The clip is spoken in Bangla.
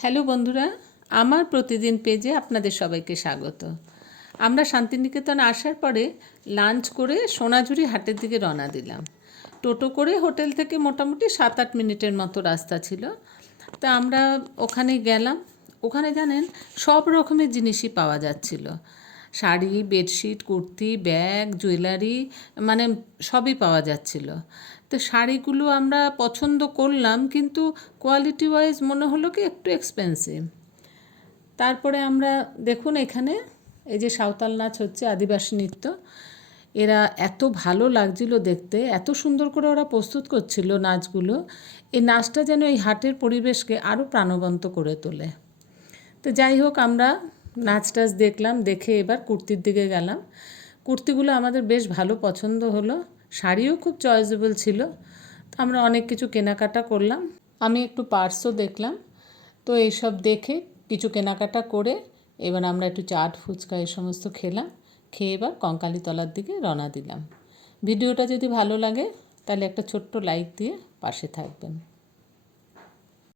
হ্যালো বন্ধুরা, আমার প্রতিদিন পেজে আপনাদের সবাইকে স্বাগত। আমরা শান্তিনিকেতন আসার পরে লাঞ্চ করে সোনাঝুরি হাটের দিকে রওনা দিলাম। টোটো করে হোটেল থেকে মোটামুটি সাত আট মিনিটের মতো রাস্তা ছিল। তা আমরা ওখানে গেলাম। ওখানে জানেন, সব রকমের জিনিসই পাওয়া যাচ্ছিল। Sari, bedsheet, kurti, bag, jewellery মানে সবই পাওয়া যাচ্ছিল। তো শাড়িগুলো আমরা পছন্দ করলাম, কিন্তু কোয়ালিটি ওয়াইজ মনে হলো কি একটু এক্সপেন্সিভ তারপরে আমরা, দেখুন এখানে, এই যে সাঁওতাল নাচ হচ্ছে, আদিবাসী নৃত্য। এরা এত ভালো লাগছিল দেখতে, এত সুন্দর করে ওরা প্রস্তুত করছিল নাচগুলো। এই নাচটা যেন এই হাটের পরিবেশকে আরও প্রাণবন্ত করে তোলে। তো যাই হোক, আমরা নাচ টাচ দেখলাম, দেখে এবার কুর্তির দিকে গেলাম। কুর্তিগুলো আমাদের বেশ ভালো পছন্দ হলো। শাড়িও খুব চয়েসেবল ছিল। তো আমরা অনেক কিছু কেনাকাটা করলাম। আমি একটু পার্সও দেখলাম। তো এইসব দেখে কিছু কেনাকাটা করে এবার আমরা একটু চাট, ফুচকা এই সমস্ত খেলাম। খেয়ে এবার কঙ্কালীতলার দিকে রওনা দিলাম। ভিডিওটা যদি ভালো লাগে তাহলে একটা ছোট্ট লাইক দিয়ে পাশে থাকবেন।